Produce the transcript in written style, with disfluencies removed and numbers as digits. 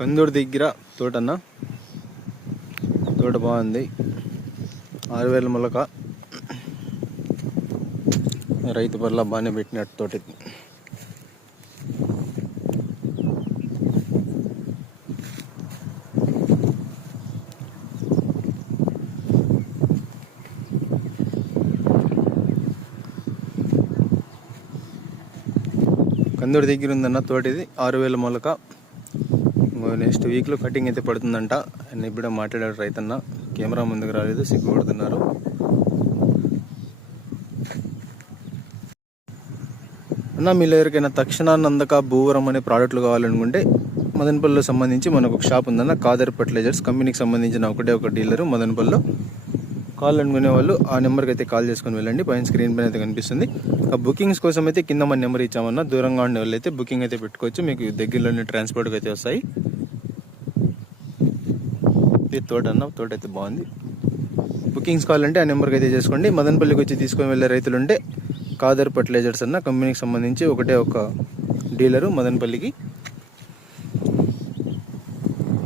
కందూరు దగ్గర తోట అన్న, తోట బాగుంది. 6,000 మొలక, రైతు పర్లా బాగానే పెట్టినట్టు తోట. కందూరు దగ్గర ఉందన్న తోట ఇది. 6,000 మొలక. నెక్స్ట్ వీక్లో కటింగ్ అయితే పడుతుందంట అని ఇప్పుడే మాట్లాడాడు రైతన్న. కెమెరా ముందుకు రాలేదు, సిగ్గుపడుతున్నారు. అన్న, మీలో ఎవరికైనా తక్షణానందక భూవరం అనే ప్రోడక్ట్లు కావాలనుకుంటే మదనపల్లిలో సంబంధించి మనకు ఒక షాప్ ఉందన్న. కాదర్ ఫర్టిలైజర్స్ కంపెనీకి సంబంధించిన ఒకటే ఒక డీలరు మదనపల్లిలో. కావాలనుకునే వాళ్ళు ఆ నెంబర్కి అయితే కాల్ చేసుకుని వెళ్ళండి. పైన స్క్రీన్ పైన అయితే కనిపిస్తుంది. ఆ బుకింగ్స్ కోసం అయితే కింద మన నెంబర్ ఇచ్చామన్నా. దూరంగా ఉండే వాళ్ళు అయితే బుకింగ్ అయితే పెట్టుకోవచ్చు. మీకు దగ్గరలోనే ట్రాన్స్పోర్ట్కి అయితే వస్తాయి. ఇది తోట అన్న, తోట అయితే బాగుంది. బుకింగ్స్ కావాలంటే ఆ నెంబర్కి అయితే చేసుకోండి. మదనపల్లికి వచ్చి తీసుకొని వెళ్ళే రైతులు ఉంటే కాదర్ ఫర్టిలైజర్స్ అన్న కంపెనీకి సంబంధించి ఒకటే ఒక డీలరు మదనపల్లికి.